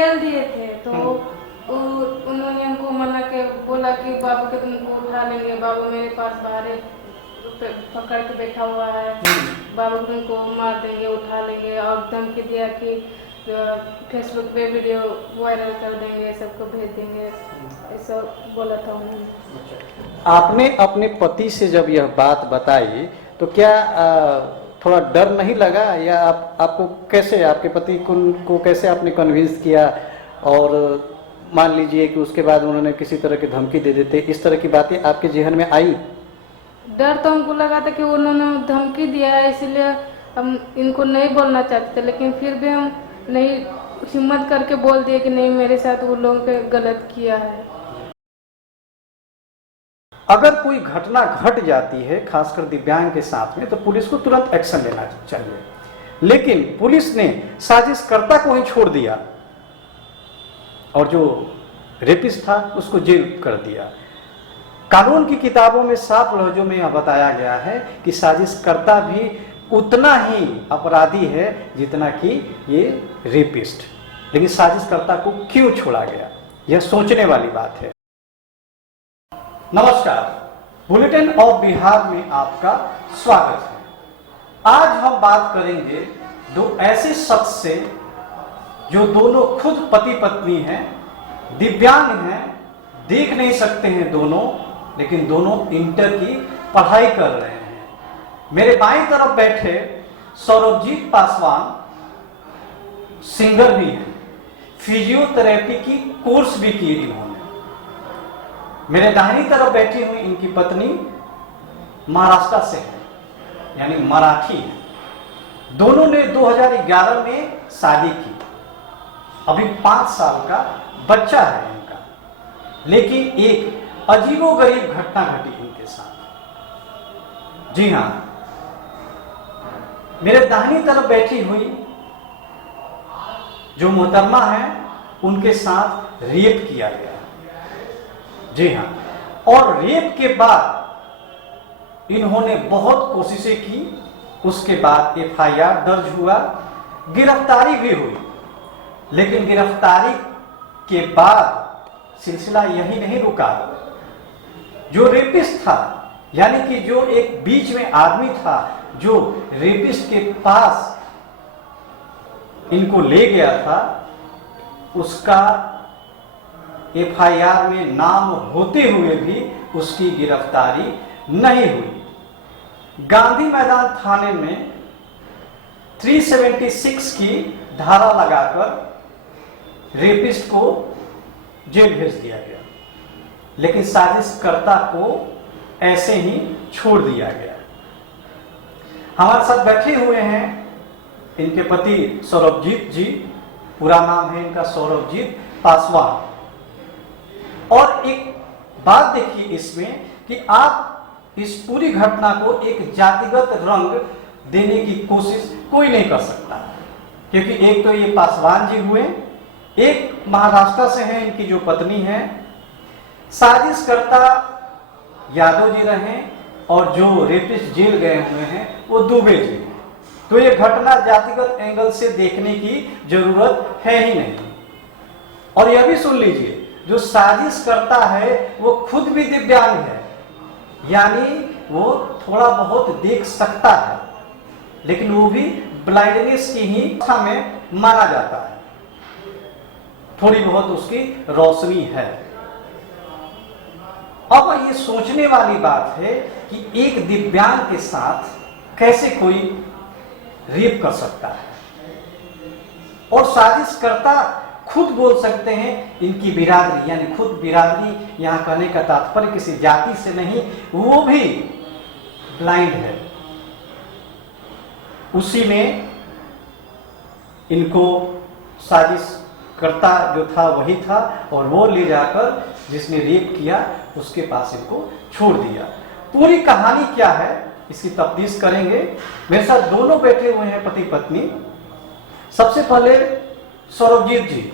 Bell दिए थे तो उन्होंने हमको मना के बोला कि बाबू के तुमको उठा लेंगे, बाबू मेरे पास बाहर पकड़ के बैठा हुआ है, बाबू तुमको मार देंगे, उठा लेंगे, और धमकी दिया कि फेसबुक पे वीडियो वायरल कर देंगे, सबको भेज देंगे, ऐसा बोला था उन्होंने। आपने अपने पति से जब यह बात बताई तो क्या थोड़ा डर नहीं लगा, या आपको कैसे, आपके पति को कैसे आपने कन्विंस किया, और मान लीजिए कि उसके बाद उन्होंने किसी तरह की धमकी दे देते, इस तरह की बातें आपके जहन में आई? डर तो हमको लगा था कि उन्होंने धमकी दिया है, इसलिए हम इनको नहीं बोलना चाहते थे, लेकिन फिर भी हम नहीं हिम्मत करके बोल दिए कि नहीं, मेरे साथ वो लोगों ने गलत किया है। अगर कोई घटना घट जाती है खासकर दिव्यांग के साथ में, तो पुलिस को तुरंत एक्शन लेना चाहिए, लेकिन पुलिस ने साजिशकर्ता को ही छोड़ दिया और जो रेपिस्ट था उसको जेल कर दिया। कानून की किताबों में साफ लफ्जों में यह बताया गया है कि साजिशकर्ता भी उतना ही अपराधी है जितना कि ये रेपिस्ट, लेकिन साजिशकर्ता को क्यों छोड़ा गया, यह सोचने वाली बात है। नमस्कार, बुलेटिन ऑफ बिहार में आपका स्वागत है। आज हम बात करेंगे दो ऐसे शख्स से जो दोनों खुद पति पत्नी हैं, दिव्यांग हैं, देख नहीं सकते हैं दोनों, लेकिन दोनों इंटर की पढ़ाई कर रहे हैं। मेरे बाईं तरफ बैठे सौरभजीत पासवान सिंगर भी हैं, फिजियोथेरेपी की कोर्स भी किए इन्होंने। मेरे दाहिनी तरफ बैठी हुई इनकी पत्नी महाराष्ट्र से है, यानी मराठी है। दोनों ने 2011 में शादी की, अभी 5 साल का बच्चा है इनका, लेकिन एक अजीबोगरीब घटना घटी इनके साथ। जी हां, मेरे दाहिनी तरफ बैठी हुई जो मोहतरमा है, उनके साथ रेप किया गया। जी हां, और रेप के बाद इन्होंने बहुत कोशिशें की, उसके बाद एफआईआर दर्ज हुआ, गिरफ्तारी भी हुई, लेकिन गिरफ्तारी के बाद सिलसिला यही नहीं रुका। जो रेपिस्ट था, यानी कि जो एक बीच में आदमी था जो रेपिस्ट के पास इनको ले गया था, उसका एफआईआर में नाम होते हुए भी उसकी गिरफ्तारी नहीं हुई। गांधी मैदान थाने में 376 की धारा लगाकर रेपिस्ट को जेल भेज दिया गया, लेकिन साजिशकर्ता को ऐसे ही छोड़ दिया गया। हमारे साथ बैठे हुए हैं इनके पति सौरभजीत जी, पूरा नाम है इनका सौरभजीत पासवान। और एक बात देखिए इसमें कि आप इस पूरी घटना को एक जातिगत रंग देने की कोशिश कोई नहीं कर सकता, क्योंकि एक तो ये पासवान जी हुए, एक महाराष्ट्र से हैं इनकी जो पत्नी है, साजिशकर्ता यादव जी रहे, और जो रेपिस्ट जेल गए हुए हैं वो दुबे जी हैं। तो ये घटना जातिगत एंगल से देखने की जरूरत है ही नहीं। और यह भी सुन लीजिए, जो साजिश करता है वो खुद भी दिव्यांग है, यानी वो थोड़ा बहुत देख सकता है, लेकिन वो भी ब्लाइंडनेस की ही अवस्था में माना जाता है, थोड़ी बहुत उसकी रोशनी है। अब ये सोचने वाली बात है कि एक दिव्यांग के साथ कैसे कोई रेप कर सकता है, और साजिशकर्ता खुद बोल सकते हैं इनकी बिरादरी, यानी खुद बिरादरी यहां कहने का तात्पर्य किसी जाति से नहीं, वो भी ब्लाइंड है, उसी में इनको साजिशकर्ता जो था वही था, और वो ले जाकर जिसने रेप किया उसके पास इनको छोड़ दिया। पूरी कहानी क्या है इसकी तफ्तीश करेंगे। मेरे साथ दोनों बैठे हुए हैं पति पत्नी। सबसे पहले सौरभजीत जी।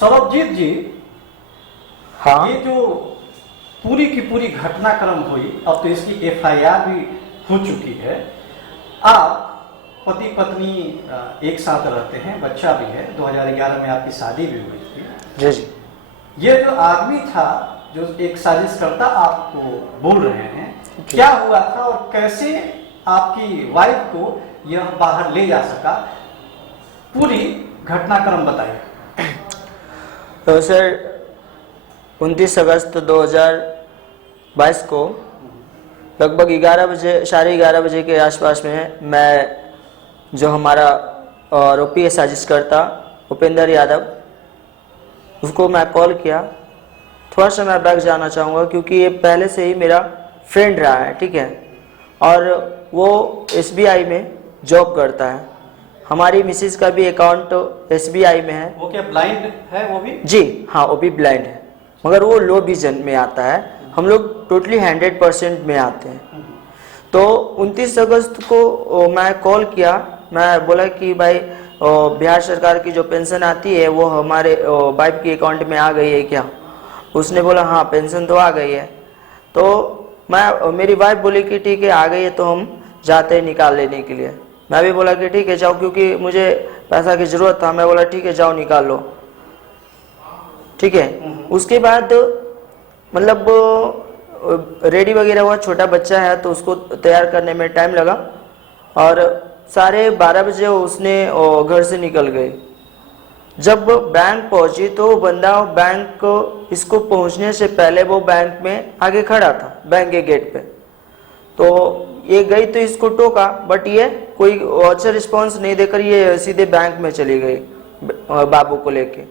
सौरभजीत जी, हाँ, ये जो पूरी की पूरी घटनाक्रम हुई, अब तो इसकी एफआईआर भी हो चुकी है। आप पति पत्नी एक साथ रहते हैं, बच्चा भी है, 2011 में आपकी शादी भी हुई थी। जी जी। ये जो आदमी था जो एक साजिश करता आपको बोल रहे हैं, क्या हुआ था और कैसे आपकी वाइफ को यह बाहर ले जा सका, पूरी घटनाक्रम बताइए। तो सर 29 अगस्त 2022 को लगभग 11 बजे, 11:30 बजे के आसपास में मैं जो हमारा आरोपी है साजिश करता उपेंद्र यादव, उसको मैं कॉल किया। थोड़ा सा मैं बैक जाना चाहूँगा क्योंकि ये पहले से ही मेरा फ्रेंड रहा है, ठीक है, और वो SBI में जॉब करता है। हमारी मिसेज का भी अकाउंट SBI में है। वो क्या ब्लाइंड है वो भी? जी हाँ, वो भी ब्लाइंड है, मगर वो लो विजन में आता है, हम लोग टोटली 100% में आते हैं। तो 29 अगस्त को मैं कॉल किया, मैं बोला कि भाई बिहार सरकार की जो पेंशन आती है वो हमारे वाइफ के अकाउंट में आ गई है क्या? उसने बोला हाँ पेंशन तो आ गई है। तो मेरी वाइफ बोली कि ठीक है आ गई है तो हम जाते हैं निकाल लेने के लिए। मैं भी बोला कि ठीक है जाओ, क्योंकि मुझे पैसा की ज़रूरत था। मैं बोला ठीक है जाओ निकाल लो, ठीक है। उसके बाद मतलब रेडी वगैरह हुआ, छोटा बच्चा है तो उसको तैयार करने में टाइम लगा और 12:30 बजे उसने घर से निकल गई। जब बैंक पहुंची तो बंदा बैंक इसको पहुंचने से पहले वो बैंक में आगे खड़ा था, बैंक के गेट पे। तो ये गई तो इसको टोका, बट ये कोई अच्छा रिस्पांस नहीं देकर ये सीधे बैंक में चली गई बाबू को लेके।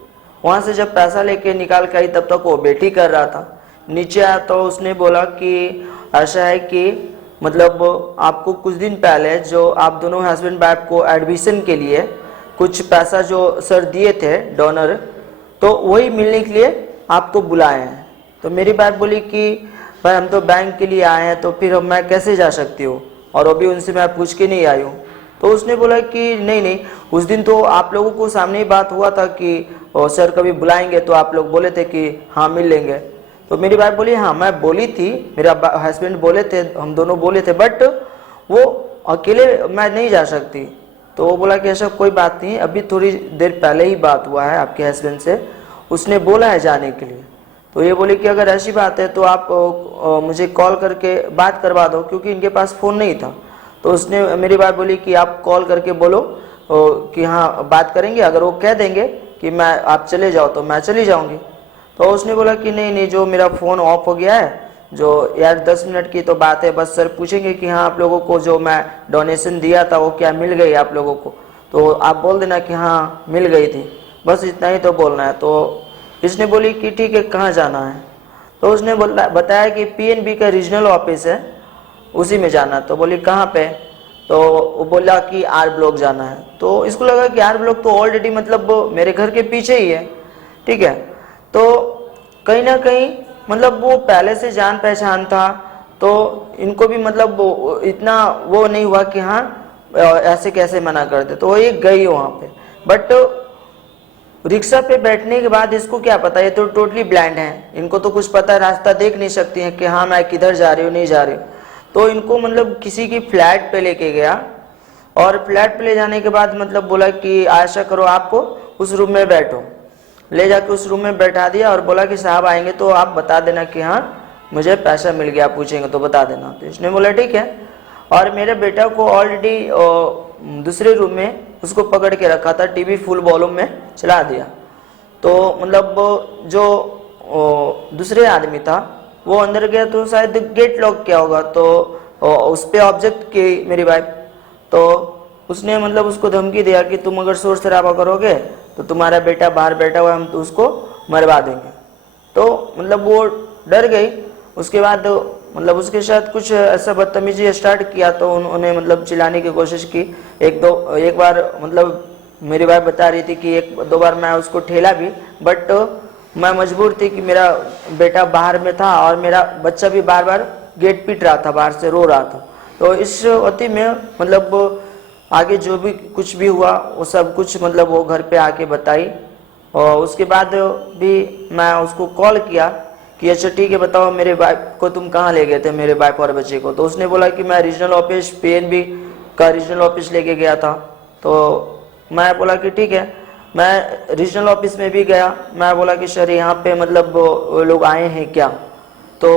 वहाँ से जब पैसा लेके निकाल के आई तब तक वो बेटी कर रहा था। नीचे आया तो उसने बोला कि ऐसा है कि मतलब आपको कुछ दिन पहले जो आप दोनों हस्बैंड वाइफ को एडमिशन के लिए कुछ पैसा जो सर दिए थे डोनर, तो वही मिलने के लिए आपको बुलाए हैं। तो मेरी वाइफ बोली कि भाई हम तो बैंक के लिए आए हैं तो फिर मैं कैसे जा सकती हूँ, और अभी उनसे मैं पूछ के नहीं आई हूँ। तो उसने बोला कि नहीं, उस दिन तो आप लोगों को सामने ही बात हुआ था कि सर कभी बुलाएंगे, तो आप लोग बोले थे कि हाँ मिल लेंगे। तो मेरी वाइफ बोली हाँ मैं बोली थी, मेरा हस्बैंड बोले थे, हम दोनों बोले थे, बट वो अकेले मैं नहीं जा सकती। तो वो बोला कि ऐसा कोई बात नहीं, अभी थोड़ी देर पहले ही बात हुआ है आपके हस्बैंड से, उसने बोला है जाने के लिए। तो ये बोली कि अगर ऐसी बात है तो आप मुझे कॉल करके बात करवा दो, क्योंकि इनके पास फ़ोन नहीं था। तो उसने मेरी वाइफ बोली कि आप कॉल करके बोलो कि हाँ बात करेंगे, अगर वो कह देंगे कि मैं आप चले जाओ तो मैं चली जाऊँगी। तो उसने बोला कि नहीं, जो मेरा फ़ोन ऑफ हो गया है, जो यार 10 मिनट की तो बात है, बस सर पूछेंगे कि हाँ आप लोगों को जो मैं डोनेशन दिया था वो क्या मिल गई आप लोगों को, तो आप बोल देना कि हाँ मिल गई थी, बस इतना ही तो बोलना है। तो इसने बोली कि ठीक है कहाँ जाना है? तो उसने बताया कि PNB का रीजनल ऑफिस है, उसी में जाना। तो बोली कहाँ पे? तो वो बोला कि R ब्लॉक जाना है। तो इसको लगा कि R ब्लॉक तो ऑलरेडी मतलब मेरे घर के पीछे ही है, ठीक है। तो कहीं ना कहीं मतलब वो पहले से जान पहचान था, तो इनको भी मतलब इतना वो नहीं हुआ कि हाँ ऐसे कैसे मना कर दे। तो वो एक गई वहाँ पे, बट रिक्शा पे बैठने के बाद इसको क्या पता, ये तो टोटली ब्लाइंड है, इनको तो कुछ पता, रास्ता देख नहीं सकती हैं कि हाँ मैं किधर जा रही हूँ नहीं जा रही हूँ। तो इनको मतलब किसी की फ्लैट पे लेके गया, और फ्लैट पे ले जाने के बाद मतलब बोला कि ऐसा करो आपको उस रूम में बैठो, ले जाके उस रूम में बैठा दिया और बोला कि साहब आएंगे तो आप बता देना कि हाँ मुझे पैसा मिल गया, पूछेंगे तो बता देना। तो इसने बोला ठीक है। और मेरे बेटा को ऑलरेडी दूसरे रूम में उसको पकड़ के रखा था, टीवी फुल वॉल्यूम में चला दिया। तो मतलब जो दूसरे आदमी था वो अंदर गया तो शायद गेट लॉक किया होगा, तो उस पर ऑब्जेक्ट की मेरी वाइफ। तो उसने मतलब उसको धमकी दिया कि तुम अगर शोर शराबा करोगे तो तुम्हारा बेटा बाहर बैठा हुआ है, हम तो उसको मरवा देंगे। तो मतलब वो डर गई। उसके बाद मतलब उसके साथ कुछ ऐसा बदतमीजी स्टार्ट किया, तो उन्होंने मतलब चिल्लाने की कोशिश की। एक बार मतलब मेरी वाइफ बता रही थी कि 1-2 बार मैं उसको ठेला भी, बट मैं मजबूर थी कि मेरा बेटा बाहर में था और मेरा बच्चा भी बार बार गेट पीट रहा था, बाहर से रो रहा था। तो इस अति में मतलब आगे जो भी कुछ भी हुआ वो सब कुछ मतलब वो घर पे आके बताई। और उसके बाद भी मैं उसको कॉल किया कि अच्छा ठीक है बताओ मेरे वाइफ को तुम कहाँ ले गए थे, मेरे वाइफ और बच्चे को। तो उसने बोला कि मैं रीजनल ऑफिस PNB का रीजनल ऑफिस लेके गया था। तो मैं बोला कि ठीक है, मैं रीजनल ऑफिस में भी गया। मैं बोला कि सर यहाँ पे मतलब वो लोग आए हैं क्या? तो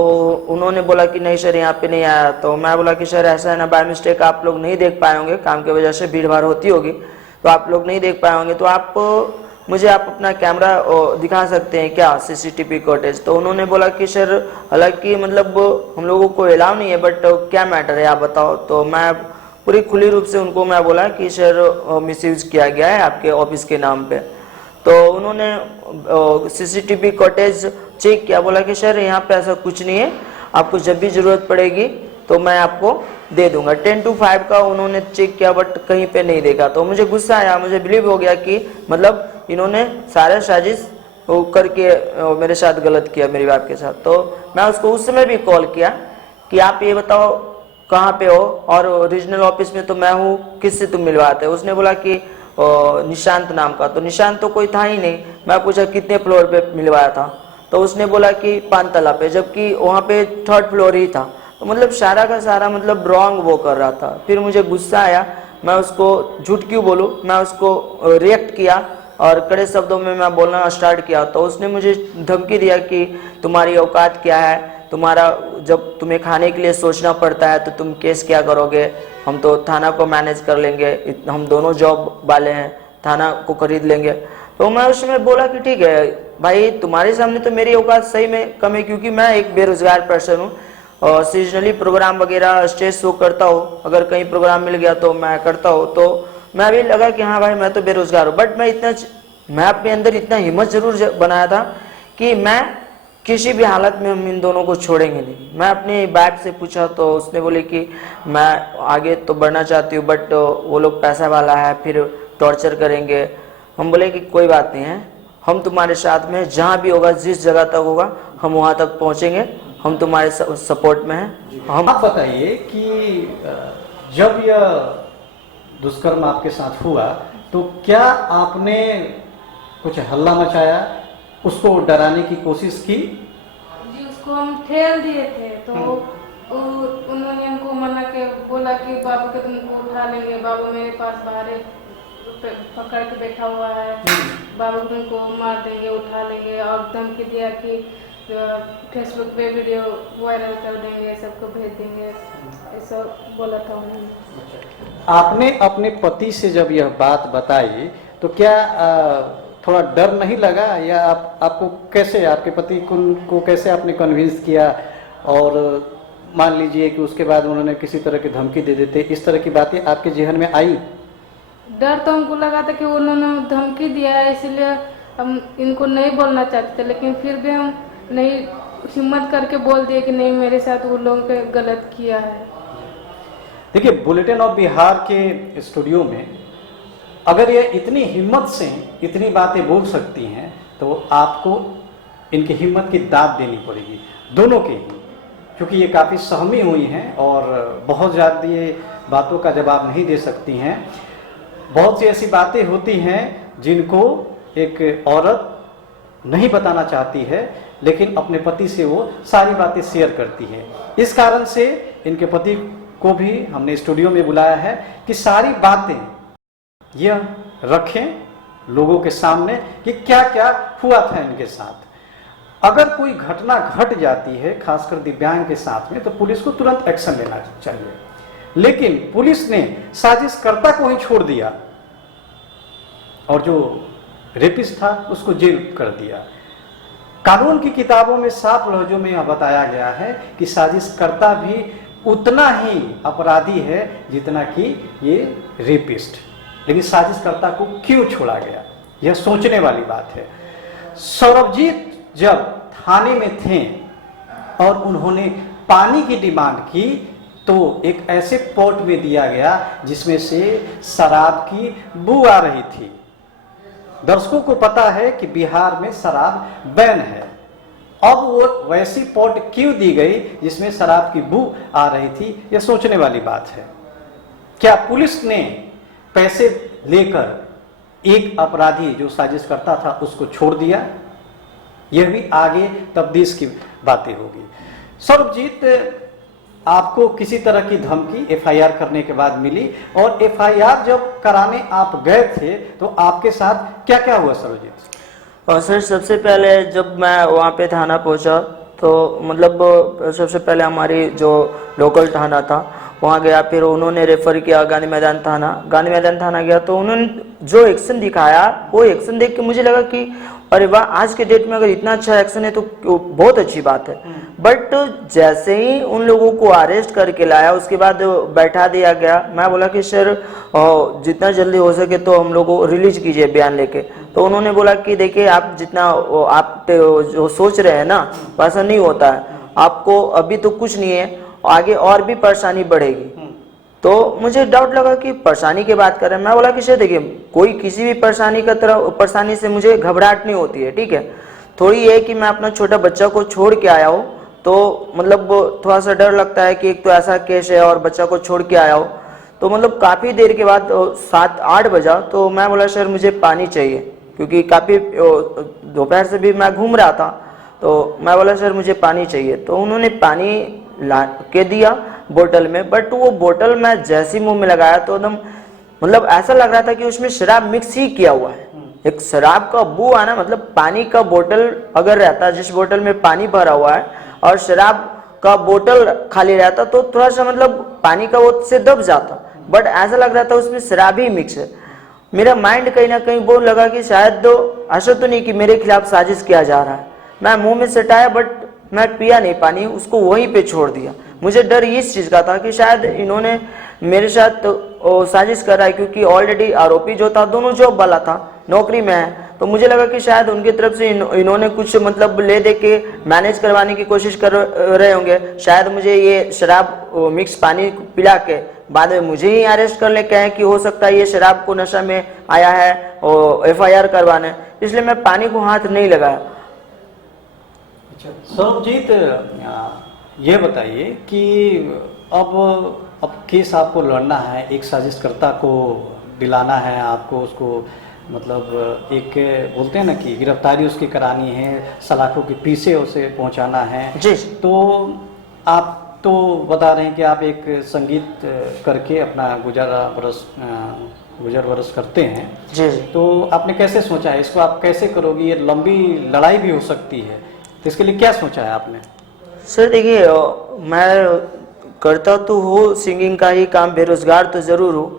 उन्होंने बोला कि नहीं सर यहाँ पे नहीं आया। तो मैं बोला कि सर ऐसा है ना, बाय मिस्टेक आप लोग नहीं देख पाए होंगे, काम की वजह से भीड़ भाड़ होती होगी तो आप लोग नहीं देख पाए होंगे, तो आप मुझे आप अपना कैमरा दिखा सकते हैं क्या, सीसीटीवी फुटेज? तो उन्होंने बोला कि सर हालांकि मतलब हम लोगों को अलाउ नहीं है, बट क्या मैटर है आप बताओ। तो मैं पूरी खुली रूप से उनको मैं बोला कि सर मिसयूज किया गया है आपके ऑफिस के नाम पे। तो उन्होंने सीसीटीवी फुटेज चेक किया, बोला कि सर यहाँ पे ऐसा कुछ नहीं है, आपको जब भी ज़रूरत पड़ेगी तो मैं आपको दे दूंगा। 10 to 5 का उन्होंने चेक किया बट कहीं पे नहीं देखा। तो मुझे गुस्सा आया, मुझे बिलीव हो गया कि मतलब इन्होंने सारे साजिश करके मेरे साथ गलत किया, मेरी वाइफ के साथ। तो मैं उसको उस समय भी कॉल किया कि आप ये बताओ कहाँ पे हो, और रीजनल ऑफिस में तो मैं हूँ, किससे तुम मिलवाते हो? उसने बोला कि निशांत नाम का। तो निशांत तो कोई था ही नहीं। मैं पूछा कितने फ्लोर पे मिलवाया था? तो उसने बोला कि 5 तला पे, जबकि वहाँ पे 3rd फ्लोर ही था। तो मतलब सारा का सारा मतलब रॉन्ग वो कर रहा था। फिर मुझे गुस्सा आया, मैं उसको झूठ क्यों बोलूँ, मैं उसको रिएक्ट किया और कड़े शब्दों में मैं बोलना स्टार्ट किया। तो उसने मुझे धमकी दिया कि तुम्हारी औकात क्या है, तुम्हारा जब तुम्हें खाने के लिए सोचना पड़ता है तो तुम केस क्या करोगे, हम तो थाना को मैनेज कर लेंगे, हम दोनों जॉब वाले हैं, थाना को खरीद लेंगे। तो मैं उस समय बोला कि ठीक है भाई, तुम्हारे सामने तो मेरी औकात सही में कम है, क्योंकि मैं एक बेरोजगार पर्सन हूँ और सीजनली प्रोग्राम वगैरह स्टेज शो करता हूँ, अगर कहीं प्रोग्राम मिल गया तो मैं करता हूँ। तो मैं भी लगा कि हाँ भाई मैं तो बेरोजगार हूँ, बट मैं अपने अंदर इतना हिम्मत जरूर बनाया था कि मैं किसी भी हालत में हम इन दोनों को छोड़ेंगे नहीं। मैं अपनी बाइक से पूछा तो उसने बोली कि मैं आगे तो बढ़ना चाहती हूँ, बट वो लोग पैसा वाला है, फिर टॉर्चर करेंगे। हम बोले कि कोई बात नहीं है, हम तुम्हारे साथ में, जहाँ भी होगा, जिस जगह तक होगा हम वहाँ तक पहुँचेंगे, हम तुम्हारे सपोर्ट में हैं। हम आप बताइए कि जब यह दुष्कर्म आपके साथ हुआ तो क्या आपने कुछ हल्ला मचाया, उसको डराने की कोशिश की? जी, उसको हम ठेल दिए थे। तो उन्होंने हमको मना के बोला कि बाबू के तुमको उठा लेंगे, बाबू मेरे पास बाहर पकड़ के बैठा हुआ है, बाबू तुमको मार देंगे, उठा लेंगे, और धमकी दिया कि फेसबुक पे वीडियो वायरल कर देंगे, सबको भेज देंगे, ऐसा बोला था उन्होंने। आपने अपने पति से जब यह बात बताई तो क्या थोड़ा डर नहीं लगा, या आपको कैसे, आपके पति को कैसे आपने कन्विंस किया? और मान लीजिए कि उसके बाद उन्होंने किसी तरह की धमकी दे देते, इस तरह की बातें आपके जहन में आई? डर तो हमको लगा था कि उन्होंने धमकी दिया है, इसलिए हम इनको नहीं बोलना चाहते थे, लेकिन फिर भी हम नहीं हिम्मत करके बोल दिए कि नहीं, मेरे साथ वो लोगों ने गलत किया है। देखिए, बुलेटिन ऑफ बिहार के स्टूडियो में अगर ये इतनी हिम्मत से इतनी बातें बोल सकती हैं तो आपको इनकी हिम्मत की दाद देनी पड़ेगी, दोनों की, क्योंकि ये काफ़ी सहमी हुई हैं और बहुत ज़्यादा ये बातों का जवाब नहीं दे सकती हैं। बहुत सी ऐसी बातें होती हैं जिनको एक औरत नहीं बताना चाहती है, लेकिन अपने पति से वो सारी बातें शेयर करती है। इस कारण से इनके पति को भी हमने स्टूडियो में बुलाया है कि सारी बातें यह रखें लोगों के सामने कि क्या क्या हुआ था इनके साथ। अगर कोई घटना घट जाती है, खासकर दिव्यांग के साथ में, तो पुलिस को तुरंत एक्शन लेना चाहिए, लेकिन पुलिस ने साजिशकर्ता को ही छोड़ दिया और जो रेपिस्ट था उसको जेल कर दिया। कानून की किताबों में साफ लफ्जों में यह बताया गया है कि साजिशकर्ता भी उतना ही अपराधी है जितना कि ये रेपिस्ट, लेकिन साजिशकर्ता को क्यों छोड़ा गया, यह सोचने वाली बात है। सौरभजीत जब थाने में थे और उन्होंने पानी की डिमांड की तो एक ऐसे पॉट में दिया गया जिसमें से शराब की बू आ रही थी। दर्शकों को पता है कि बिहार में शराब बैन है, अब वो वैसी पॉट क्यों दी गई जिसमें शराब की बू आ रही थी, यह सोचने वाली बात है। क्या पुलिस ने पैसे लेकर एक अपराधी जो साजिश करता था उसको छोड़ दिया? यह भी आगे तफ्तीश की बातें होगी। सौरभजीत आपको किसी तरह की धमकी एफआईआर करने के बाद मिली, और एफआईआर जब कराने आप गए थे तो आपके साथ क्या क्या हुआ सर्वजीत? और सर सबसे पहले जब मैं वहाँ पे थाना पहुँचा तो मतलब सबसे पहले हमारी जो लोकल थाना था वहाँ गया, फिर उन्होंने रेफर किया गांधी मैदान थाना गया, तो उन्होंने जो एक्शन दिखाया वो एक्शन देख के मुझे लगा कि अरे वाह, आज के डेट में अगर इतना अच्छा एक्शन है तो बहुत अच्छी बात है। बट जैसे ही उन लोगों को अरेस्ट करके लाया उसके बाद बैठा दिया गया, मैं बोला कि सर जितना जल्दी हो सके तो हम लोग को रिलीज कीजिए बयान लेके। तो उन्होंने बोला कि देखिए आप जितना आप जो सोच रहे हैं ना वैसा नहीं होता है, आपको अभी तो कुछ नहीं है, आगे और भी परेशानी बढ़ेगी। तो मुझे डाउट लगा कि परेशानी की बात कर रहे हैं। मैं बोला कि सर देखिए कोई किसी भी परेशानी से मुझे घबराहट नहीं होती है, ठीक है, थोड़ी ये है कि मैं अपना छोटा बच्चा को छोड़ के आया हूँ तो मतलब थोड़ा सा डर लगता है कि एक तो ऐसा केस है और बच्चा को छोड़ के आया हो। तो मतलब काफ़ी देर के बाद 7-8 बजा तो मैं बोला सर मुझे पानी चाहिए, क्योंकि काफ़ी दोपहर से भी मैं घूम रहा था, तो मैं बोला सर मुझे पानी चाहिए। तो उन्होंने पानी ला के दिया बोतल में, बट वो बोतल मैं जैसे मुंह में लगाया तो एकदम मतलब ऐसा लग रहा था कि उसमें शराब मिक्स ही किया हुआ है। एक शराब का बू आना, मतलब पानी का बोतल अगर रहता जिस बोतल में पानी भरा हुआ है और शराब का बोतल खाली रहता तो थोड़ा सा मतलब पानी का वो से दब जाता, बट ऐसा लग रहा था उसमें शराब ही मिक्स है। मेरा माइंड कहीं ना कहीं वो लगा कि शायद ऐसा तो नहीं कि मेरे खिलाफ साजिश किया जा रहा है। मैं मुंह में सटाया बट मैं पिया नहीं पानी, उसको वहीं पे छोड़ दिया। मुझे डर इस चीज़ का था कि शायद इन्होंने मेरे साथ साजिश कर रहा है, क्योंकि ऑलरेडी आरोपी जो था दोनों जॉब वाला था, नौकरी में है, तो मुझे लगा कि शायद उनकी तरफ से इन्होंने कुछ मतलब ले दे के मैनेज करवाने की कोशिश कर रहे होंगे। शायद मुझे ये शराब मिक्स पानी पिला के बाद में मुझे ही अरेस्ट कर ले कहें कि हो सकता है ये शराब को नशा में आया है और एफआईआर करवाने, इसलिए मैं पानी को हाथ नहीं लगाया। सर्वजीत, ये बताइए कि अब केस आपको लड़ना है, एक साजिशकर्ता को दिलाना है आपको, उसको मतलब एक बोलते हैं ना कि गिरफ्तारी उसकी करानी है, सलाखों के पीछे उसे पहुंचाना है जी। तो आप तो बता रहे हैं कि आप एक संगीत करके अपना गुजर बरस करते हैं जी। तो आपने कैसे सोचा है इसको, आप कैसे करोगे? ये लंबी लड़ाई भी हो सकती है, तो इसके लिए क्या सोचा है आपने? सर देखिए मैं करता तो हूँ सिंगिंग का ही काम, बेरोजगार तो ज़रूर हूँ,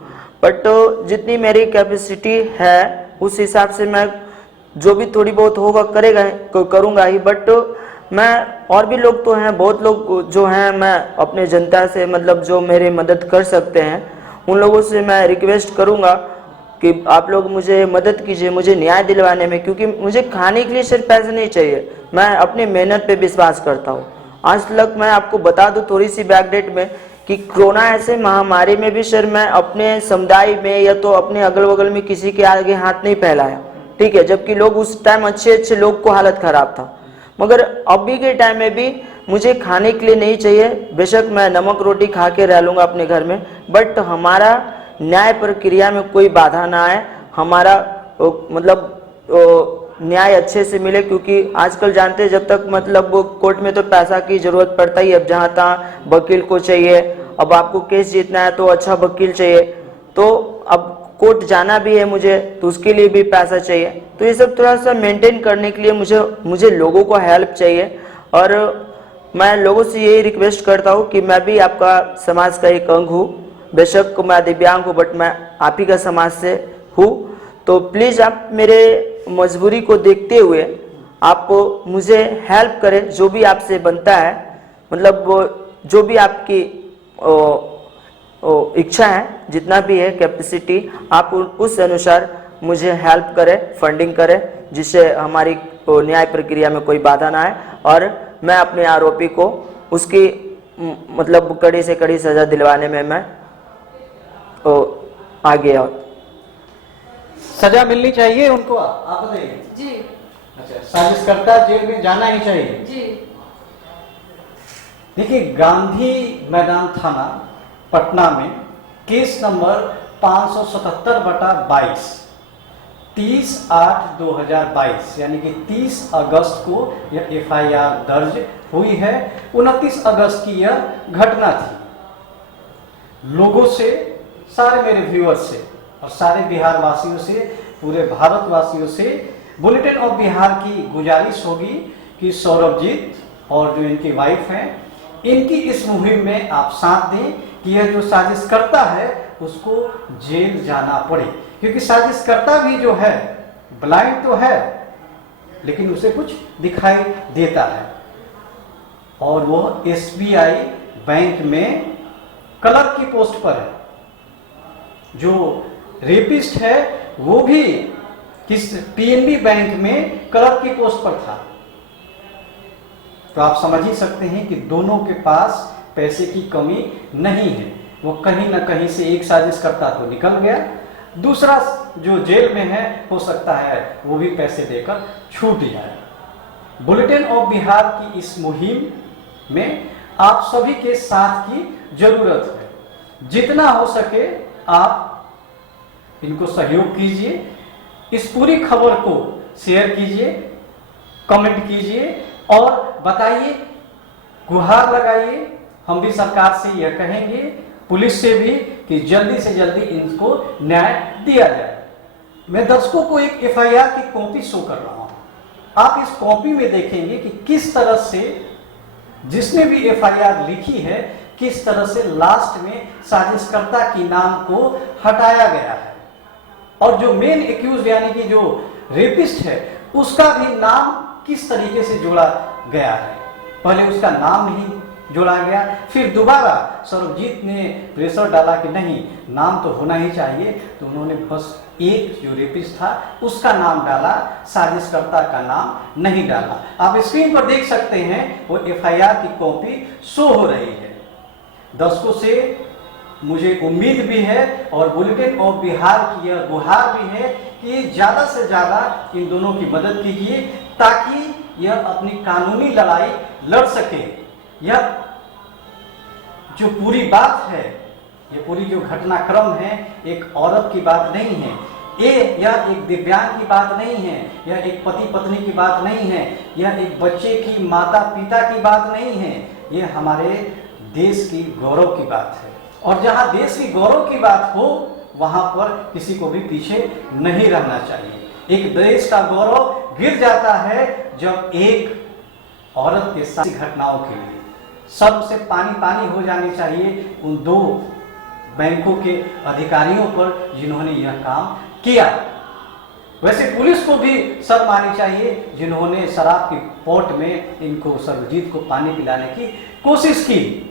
बट जितनी मेरी कैपेसिटी है उस हिसाब से मैं जो भी थोड़ी बहुत होगा करूँगा ही। बट मैं और भी लोग तो हैं, बहुत लोग जो हैं, मैं अपने जनता से मतलब जो मेरी मदद कर सकते हैं उन लोगों से मैं रिक्वेस्ट करूँगा कि आप लोग मुझे मदद कीजिए, मुझे न्याय दिलवाने में, क्योंकि मुझे खाने के लिए सिर्फ पैसे नहीं चाहिए, मैं अपनी मेहनत पे विश्वास करता हूँ। आज तक मैं आपको बता दूं थोड़ी सी बैकडेट में कि कोरोना ऐसे महामारी में भी सर मैं अपने समुदाय में या तो अपने अगल बगल में किसी के आगे हाथ नहीं फैलाया, ठीक है, जबकि लोग उस टाइम अच्छे लोग को हालत खराब था। मगर अभी के टाइम में भी मुझे खाने के लिए नहीं चाहिए, बेशक मैं नमक रोटी खा के रह लूँगा अपने घर में, बट हमारा न्याय प्रक्रिया में कोई बाधा ना आए, हमारा मतलब न्याय अच्छे से मिले, क्योंकि आजकल जानते हैं जब तक मतलब कोर्ट में तो पैसा की ज़रूरत पड़ता ही, अब जहाँ तहाँ वकील को चाहिए, अब आपको केस जीतना है तो अच्छा वकील चाहिए, तो अब कोर्ट जाना भी है मुझे तो उसके लिए भी पैसा चाहिए। तो ये सब थोड़ा सा मेंटेन करने के लिए मुझे लोगों को हेल्प चाहिए, और मैं लोगों से यही रिक्वेस्ट करता हूँ कि मैं भी आपका समाज का एक अंग हूँ, बेशक मैं दिव्यांग हूँ बट मैं आप ही का समाज से हूँ, तो प्लीज़ आप मेरे मजबूरी को देखते हुए आप मुझे हेल्प करें, जो भी आपसे बनता है, मतलब जो भी आपकी इच्छा है, जितना भी है कैपेसिटी, आप उस अनुसार मुझे हेल्प करें, फंडिंग करें, जिससे हमारी न्याय प्रक्रिया में कोई बाधा ना आए और मैं अपने आरोपी को उसकी मतलब कड़ी से कड़ी सज़ा दिलवाने में मैं आगे आऊँ। सजा मिलनी चाहिए उनको, आप बताइए। जी अच्छा, साजिशकर्ता जेल में जाना ही चाहिए। जी। देखिए, गांधी मैदान थाना पटना में केस नंबर 577/22 30/8/2022 यानी कि 30 अगस्त को यह FIR दर्ज हुई है। 29 अगस्त की यह घटना थी। लोगों से, सारे मेरे व्यूअर्स से और सारे बिहार वासियों से, पूरे भारत वासियों से बुलेटिन ऑफ बिहार की गुजारिश होगी कि सौरभजीत और जो इनकी वाइफ हैं, इनकी इस मुहिम में आप साथ दें कि यह जो साजिश करता है उसको जेल जाना पड़े, क्योंकि साजिशकर्ता भी जो है ब्लाइंड तो है लेकिन उसे कुछ दिखाई देता है, और वो SBI बैंक में क्लर्क की पोस्ट पर है। जो रेपिस्ट है वो भी किस PNB बैंक में क्लर्क की पोस्ट पर था। तो आप समझ ही सकते हैं कि दोनों के पास पैसे की कमी नहीं है। वो कहीं ना कहीं से एक साजिशकर्ता तो निकल गया, दूसरा जो जेल में है हो सकता है वो भी पैसे देकर छूट जाए। बुलेटिन ऑफ बिहार की इस मुहिम में आप सभी के साथ की जरूरत है। जितना हो सके आप इनको सहयोग कीजिए, इस पूरी खबर को शेयर कीजिए, कमेंट कीजिए और बताइए, गुहार लगाइए। हम भी सरकार से यह कहेंगे, पुलिस से भी, कि जल्दी से जल्दी इनको न्याय दिया जाए। मैं दर्शकों को एक FIR की कॉपी शो कर रहा हूं। आप इस कॉपी में देखेंगे कि किस तरह से जिसने भी FIR लिखी है, किस तरह से लास्ट में साजिशकर्ता की नाम को हटाया गया है, और जो मेन एक्यूज यानी कि जो रेपिस्ट है उसका भी नाम किस तरीके से जोड़ा गया है। पहले उसका नाम नहीं जोड़ा गया, फिर दोबारा सौरभजीत ने प्रेशर डाला कि नहीं, नाम तो होना ही चाहिए, तो उन्होंने बस एक जो रेपिस्ट था उसका नाम डाला, साजिशकर्ता का नाम नहीं डाला। आप स्क्रीन पर देख सकते हैं वो FIR की कॉपी शो हो रही है। दर्शकों से मुझे उम्मीद भी है और बुलेटिन ऑफ बिहार की यह गुहार भी है कि ज्यादा से ज्यादा इन दोनों की मदद कीजिए ताकि यह अपनी कानूनी लड़ाई लड़ सके। यह जो पूरी बात है, ये पूरी जो घटनाक्रम है, एक औरत की बात नहीं है, यह एक दिव्यांग की बात नहीं है, यह एक पति पत्नी की बात नहीं है, यह एक बच्चे की माता पिता की बात नहीं है, यह हमारे देश की गौरव की बात है। और जहां देश की गौरव की बात हो वहां पर किसी को भी पीछे नहीं रहना चाहिए। एक देश का गौरव गिर जाता है जब एक औरत के साथ घटनाओं के लिए सबसे पानी पानी हो जानी चाहिए उन दो बैंकों के अधिकारियों पर जिन्होंने यह काम किया। वैसे पुलिस को भी शर्म आनी चाहिए जिन्होंने शराब की पोट में इनको सर्वजीत को पानी पिलाने की कोशिश की।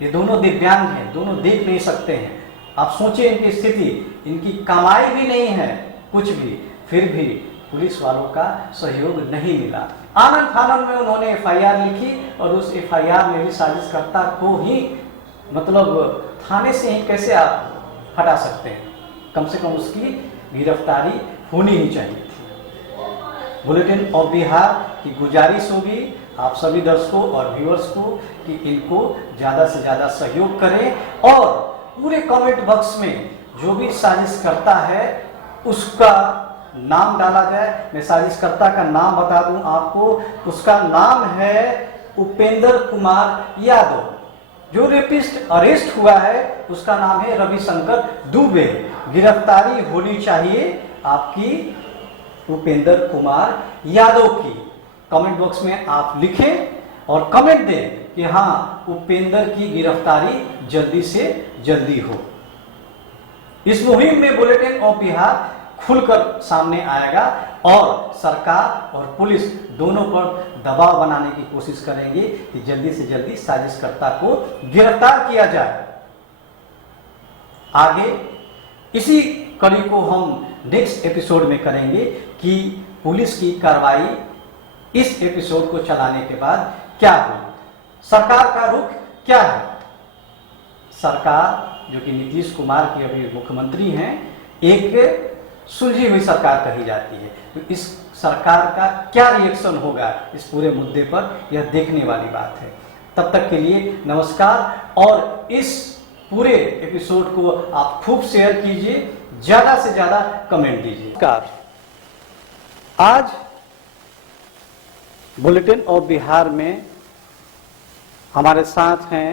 ये दोनों दिव्यांग हैं, दोनों देख नहीं सकते हैं। आप सोचिए इनकी स्थिति, इनकी कमाई भी नहीं है कुछ भी, फिर भी पुलिस वालों का सहयोग नहीं मिला। आनंद फानंद में उन्होंने FIR लिखी और उस FIR में भी साजिशकर्ता को ही मतलब थाने से ही कैसे आप हटा सकते हैं, कम से कम उसकी गिरफ्तारी होनी ही चाहिए थी। बुलेटिन ऑफ बिहार की गुजारिश होगी आप सभी दर्शकों और व्यूअर्स को कि इनको ज़्यादा से ज़्यादा सहयोग करें और पूरे कमेंट बॉक्स में जो भी साजिश करता है उसका नाम डाला जाए। मैं साजिशकर्ता का नाम बता दूं आपको, उसका नाम है उपेंद्र कुमार यादव। जो रेपिस्ट अरेस्ट हुआ है उसका नाम है रविशंकर दुबे। गिरफ्तारी होनी चाहिए आपकी उपेंद्र कुमार यादव की। कमेंट बॉक्स में आप लिखें और कमेंट दें कि हाँ उपेंद्र की गिरफ्तारी जल्दी से जल्दी हो। इस मुहिम में बुलेटिन ऑफ बिहार खुलकर सामने आएगा और सरकार और पुलिस दोनों पर दबाव बनाने की कोशिश करेंगे कि जल्दी से जल्दी साजिशकर्ता को गिरफ्तार किया जाए। आगे इसी कड़ी को हम नेक्स्ट एपिसोड में करेंगे कि पुलिस की कार्रवाई इस एपिसोड को चलाने के बाद क्या हुई, सरकार का रुख क्या है। सरकार जो कि नीतीश कुमार की अभी मुख्यमंत्री हैं, एक सुलझी हुई सरकार कही जाती है, तो इस सरकार का क्या रिएक्शन होगा इस पूरे मुद्दे पर, यह देखने वाली बात है। तब तक के लिए नमस्कार और इस पूरे एपिसोड को आप खूब शेयर कीजिए, ज्यादा से ज्यादा कमेंट दीजिए। नमस्कार, आज बुलेटिन ऑफ बिहार में हमारे साथ हैं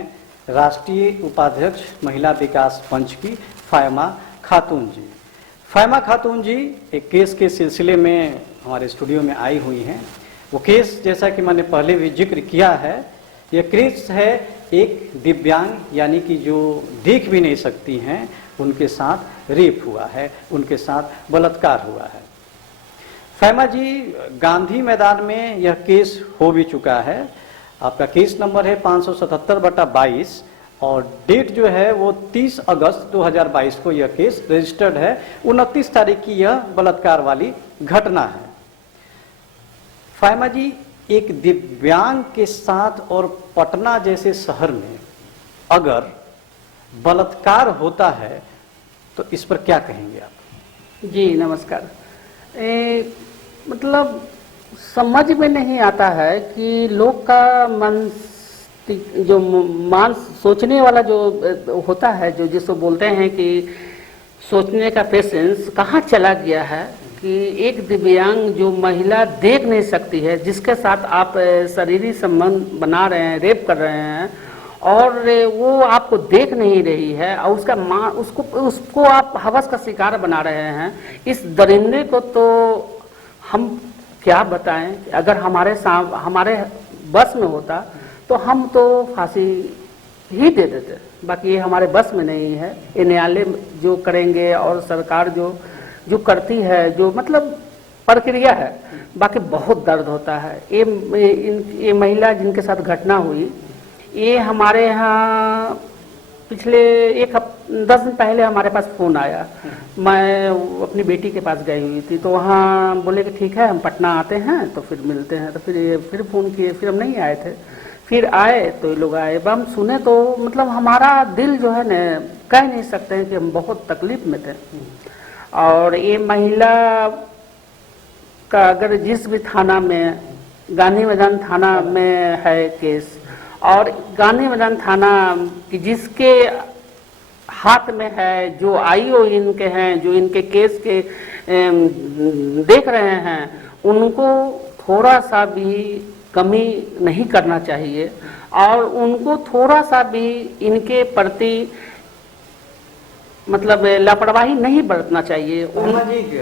राष्ट्रीय उपाध्यक्ष महिला विकास मंच की फायमा खातून जी। फायमा खातून जी एक केस के सिलसिले में हमारे स्टूडियो में आई हुई हैं। वो केस, जैसा कि मैंने पहले भी जिक्र किया है, यह केस है एक दिव्यांग यानी कि जो देख भी नहीं सकती हैं, उनके साथ रेप हुआ है, उनके साथ बलात्कार हुआ है। फायमा जी, गांधी मैदान में यह केस हो भी चुका है। आपका केस नंबर है 577/22 और डेट जो है वो 30 अगस्त 2022 को यह केस रजिस्टर्ड है। 29 तारीख की यह बलात्कार वाली घटना है। फायमा जी, एक दिव्यांग के साथ और पटना जैसे शहर में अगर बलात्कार होता है तो इस पर क्या कहेंगे आप? जी नमस्कार। मतलब समझ में नहीं आता है कि लोग का मन जो मान सोचने वाला जो होता है, जो जिसको बोलते हैं कि सोचने का पेशेंस कहाँ चला गया है कि एक दिव्यांग जो महिला देख नहीं सकती है, जिसके साथ आप शारीरिक संबंध बना रहे हैं, रेप कर रहे हैं और वो आपको देख नहीं रही है और उसको आप हवस का शिकार बना रहे हैं। इस दरिंदे को तो हम क्या बताएं कि अगर हमारे बस में होता तो हम तो फांसी ही दे देते। बाकी ये हमारे बस में नहीं है। ये न्यायालय जो करेंगे और सरकार जो करती है, जो मतलब प्रक्रिया है, बाकी बहुत दर्द होता है। ये महिला जिनके साथ घटना हुई, ये हमारे यहाँ पिछले 10 दिन पहले हमारे पास फ़ोन आया। मैं अपनी बेटी के पास गई हुई थी, तो वहाँ बोले कि ठीक है हम पटना आते हैं तो फिर मिलते हैं। तो फिर फ़ोन किए, फिर हम नहीं आए थे। फिर आए तो ये लोग आए। अब हम सुने तो मतलब हमारा दिल जो है न, कह नहीं सकते हैं कि हम बहुत तकलीफ में थे। और ये महिला का अगर जिस भी थाना में, गांधी मैदान थाना में है केस, और गांधी मैदान थाना की जिसके हाथ में है, जो आईओ इनके हैं, जो इनके केस के देख रहे हैं, उनको थोड़ा सा भी कमी नहीं करना चाहिए और उनको थोड़ा सा भी इनके प्रति मतलब लापरवाही नहीं बरतना चाहिए। जी,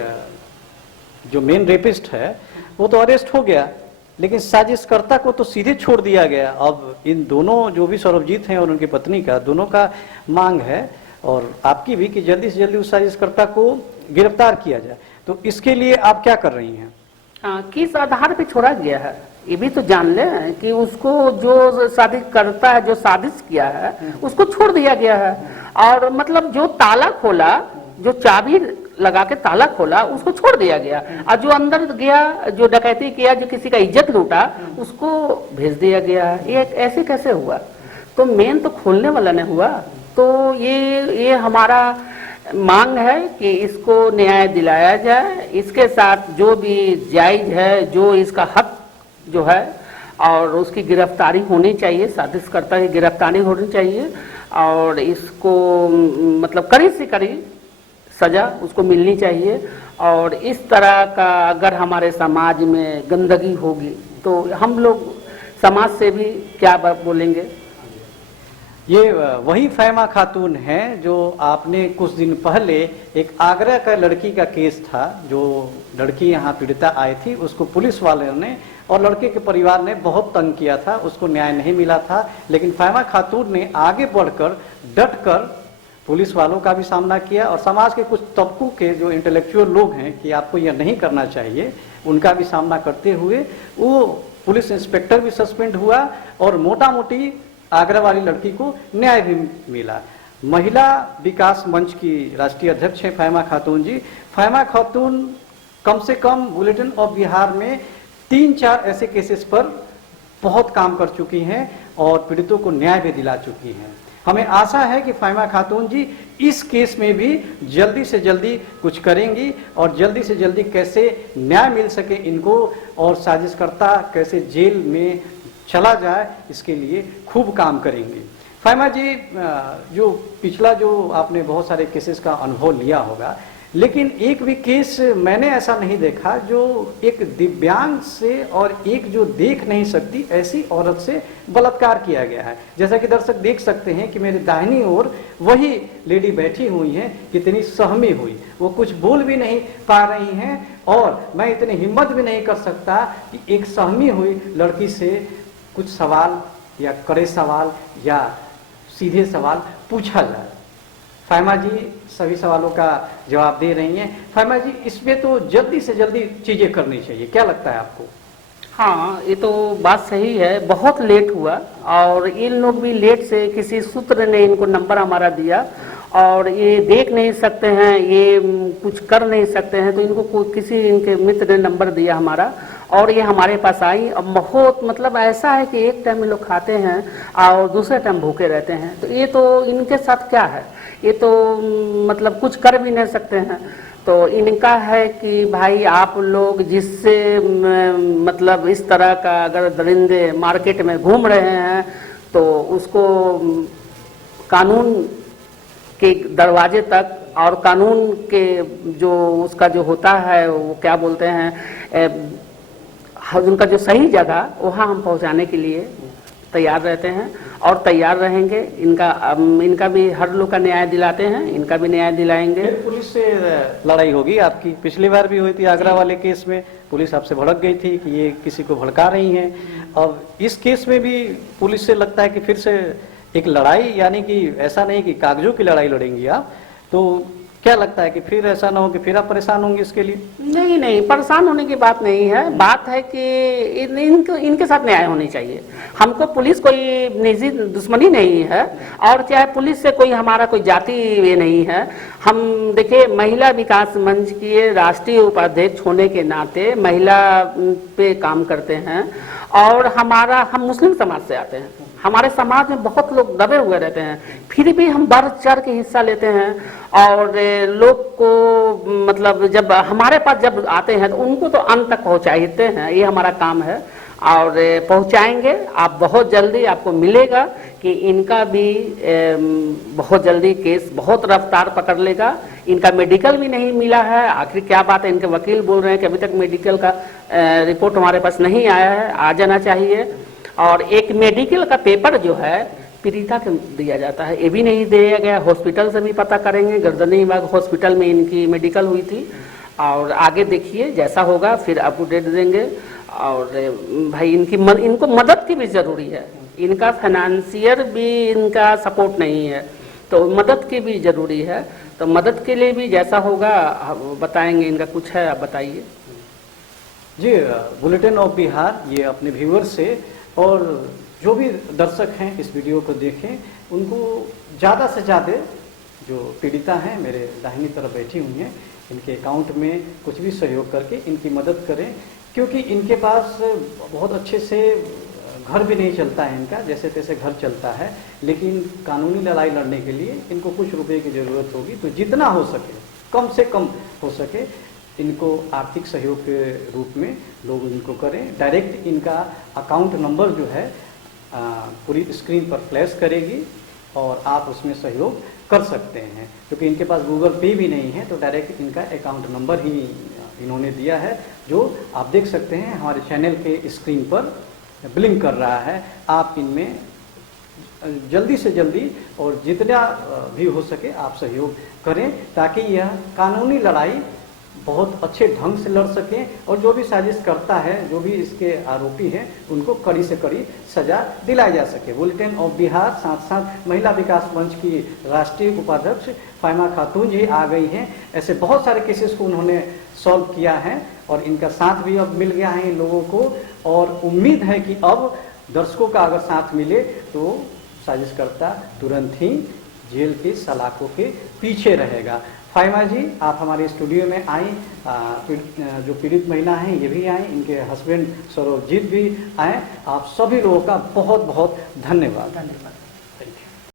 जो मेन रेपिस्ट है वो तो अरेस्ट हो गया, लेकिन साजिशकर्ता को तो सीधे छोड़ दिया गया। अब इन दोनों, जो भी सौरभजीत हैं और उनकी पत्नी का, दोनों का मांग है और आपकी भी कि जल्दी से जल्दी उस साजिशकर्ता को गिरफ्तार किया जाए। तो इसके लिए आप क्या कर रही हैं? हाँ, किस आधार पे छोड़ा गया है ये भी तो जान ले कि उसको जो साजिश करता है, जो साजिश किया है, उसको छोड़ दिया गया है। और मतलब जो ताला खोला, जो चाबी लगा के ताला खोला, उसको छोड़ दिया गया। और जो अंदर गया, जो डकैती किया, जो किसी का इज्जत लूटा, उसको भेज दिया गया। ये ऐसे कैसे हुआ? तो मेन तो खोलने वाला ने हुआ। तो ये हमारा मांग है कि इसको न्याय दिलाया जाए। इसके साथ जो भी जायज है, जो इसका हक जो है, और उसकी गिरफ्तारी होनी चाहिए, साजिशकर्ता की गिरफ्तारी होनी चाहिए और इसको मतलब कड़ी से कड़ी सजा उसको मिलनी चाहिए। और इस तरह का अगर हमारे समाज में गंदगी होगी तो हम लोग समाज से भी क्या बोलेंगे। ये वही फायमा खातून हैं जो आपने कुछ दिन पहले एक आगरा का लड़की का केस था, जो लड़की यहाँ पीड़िता आई थी, उसको पुलिस वाले ने और लड़के के परिवार ने बहुत तंग किया था, उसको न्याय नहीं मिला था। लेकिन फायमा खातून ने आगे बढ़कर डटकर पुलिस वालों का भी सामना किया और समाज के कुछ तबकों के जो इंटेलेक्चुअल लोग हैं कि आपको यह नहीं करना चाहिए, उनका भी सामना करते हुए वो पुलिस इंस्पेक्टर भी सस्पेंड हुआ और मोटा मोटी आगरा वाली लड़की को न्याय भी मिला। महिला विकास मंच की राष्ट्रीय अध्यक्ष हैं फायमा खातून जी। फायमा खातून कम से कम बुलेटिन ऑफ बिहार में 3-4 ऐसे केसेस पर बहुत काम कर चुकी हैं और पीड़ितों को न्याय भी दिला चुकी हैं। हमें आशा है कि फायमा खातून जी इस केस में भी जल्दी से जल्दी कुछ करेंगी और जल्दी से जल्दी कैसे न्याय मिल सके इनको और साजिशकर्ता कैसे जेल में चला जाए, इसके लिए खूब काम करेंगे। फाइमा जी, जो पिछला जो आपने बहुत सारे केसेस का अनुभव लिया होगा, लेकिन एक भी केस मैंने ऐसा नहीं देखा जो एक दिव्यांग से और एक जो देख नहीं सकती ऐसी औरत से बलात्कार किया गया है। जैसा कि दर्शक देख सकते हैं कि मेरे दाहिनी ओर वही लेडी बैठी हुई हैं, कितनी सहमी हुई, वो कुछ बोल भी नहीं पा रही हैं और मैं इतनी हिम्मत भी नहीं कर सकता कि एक सहमी हुई लड़की से कुछ सवाल या कड़े सवाल या सीधे सवाल पूछा जाए। फाइमा जी सभी सवालों का जवाब दे रही हैं। फाइमा जी, इसमें तो जल्दी से जल्दी चीजें करनी चाहिए, क्या लगता है आपको? हाँ, ये तो बात सही है। बहुत लेट हुआ और इन लोग भी लेट से, किसी सूत्र ने इनको नंबर हमारा दिया और ये देख नहीं सकते हैं, ये कुछ कर नहीं सकते हैं, तो इनको किसी इनके मित्र ने नंबर दिया हमारा और ये हमारे पास आई। अब बहुत मतलब ऐसा है कि एक टाइम ये लोग खाते हैं और दूसरे टाइम भूखे रहते हैं, तो ये तो इनके साथ क्या है, ये तो मतलब कुछ कर भी नहीं सकते हैं। तो इनका है कि भाई आप लोग जिससे मतलब इस तरह का अगर दरिंदे मार्केट में घूम रहे हैं तो उसको कानून के दरवाजे तक और कानून के जो उसका जो होता है वो क्या बोलते हैं, उनका जो सही जगह वहाँ हम पहुँचाने के लिए तैयार रहते हैं और तैयार रहेंगे। इनका भी हर लोग का न्याय दिलाते हैं, इनका भी न्याय दिलाएंगे। फिर पुलिस से लड़ाई होगी आपकी? पिछली बार भी हुई थी आगरा वाले केस में, पुलिस आपसे भड़क गई थी कि ये किसी को भड़का रही हैं। अब इस केस में भी पुलिस से लगता है कि फिर से एक लड़ाई, यानी कि ऐसा नहीं कि कागजों की लड़ाई लड़ेंगी आप, तो क्या लगता है कि फिर ऐसा ना हो कि फिर आप परेशान होंगे इसके लिए? नहीं नहीं, परेशान होने की बात नहीं है। बात है कि इनके साथ न्याय होनी चाहिए। हमको पुलिस कोई निजी दुश्मनी नहीं है और चाहे पुलिस से कोई हमारा कोई जाति ये नहीं है। हम देखिए, महिला विकास मंच के राष्ट्रीय उपाध्यक्ष होने के नाते महिला पे काम करते हैं और हम मुस्लिम समाज से आते हैं। हमारे समाज में बहुत लोग दबे हुए रहते हैं, फिर भी हम बढ़ चढ़ के हिस्सा लेते हैं और लोग को मतलब जब हमारे पास जब आते हैं तो उनको तो अंत तक पहुँचाते हैं, ये हमारा काम है और पहुँचाएंगे। आप बहुत जल्दी आपको मिलेगा कि इनका भी बहुत जल्दी केस बहुत रफ्तार पकड़ लेगा। इनका मेडिकल भी नहीं मिला है, आखिर क्या बात है, इनके वकील बोल रहे हैं कि अभी तक मेडिकल का रिपोर्ट हमारे पास नहीं आया है, आ जाना चाहिए। और एक मेडिकल का पेपर जो है पीड़िता को दिया जाता है, ये भी नहीं दिया गया। हॉस्पिटल से भी पता करेंगे, गर्दनी बाग हॉस्पिटल में इनकी मेडिकल हुई थी और आगे देखिए जैसा होगा फिर अपडेट देंगे। और भाई इनको मदद की भी ज़रूरी है, इनका फाइनेंशियल भी इनका सपोर्ट नहीं है, तो मदद की भी ज़रूरी है। तो मदद के लिए भी जैसा होगा बताएंगे। इनका कुछ है, आप बताइए जी। बुलेटिन ऑफ बिहार ये अपने व्यूअर से और जो भी दर्शक हैं इस वीडियो को देखें, उनको ज़्यादा से ज़्यादा जो पीड़िता हैं मेरे दाहिनी तरफ बैठी हुई हैं, इनके अकाउंट में कुछ भी सहयोग करके इनकी मदद करें, क्योंकि इनके पास बहुत अच्छे से घर भी नहीं चलता है इनका, जैसे तैसे घर चलता है, लेकिन कानूनी लड़ाई लड़ने के लिए इनको कुछ रुपए की ज़रूरत होगी। तो जितना हो सके, कम से कम हो सके, इनको आर्थिक सहयोग के रूप में लोग इनको करें। डायरेक्ट इनका अकाउंट नंबर जो है पूरी स्क्रीन पर फ्लैश करेगी और आप उसमें सहयोग कर सकते हैं, क्योंकि इनके पास गूगल पे भी नहीं है, तो डायरेक्ट इनका अकाउंट नंबर ही इन्होंने दिया है, जो आप देख सकते हैं हमारे चैनल के स्क्रीन पर ब्लिंक कर रहा है। आप इनमें जल्दी से जल्दी और जितना भी हो सके आप सहयोग करें, ताकि यह कानूनी लड़ाई बहुत अच्छे ढंग से लड़ सकें और जो भी साजिश करता है, जो भी इसके आरोपी हैं, उनको कड़ी से कड़ी सजा दिलाई जा सके। बुलेटिन ऑफ बिहार साथ साथ महिला विकास मंच की राष्ट्रीय उपाध्यक्ष फाइमा खातून जी आ गई हैं। ऐसे बहुत सारे केसेस को उन्होंने सॉल्व किया है और इनका साथ भी अब मिल गया है इन लोगों को, और उम्मीद है कि अब दर्शकों का अगर साथ मिले तो साजिशकर्ता तुरंत ही जेल की सलाखों के पीछे रहेगा। फाइमा जी, आप हमारे स्टूडियो में आई, जो पीड़ित महिला हैं ये भी आए, इनके हस्बैंड सौरभजीत भी आए। आप सभी लोगों का बहुत बहुत धन्यवाद।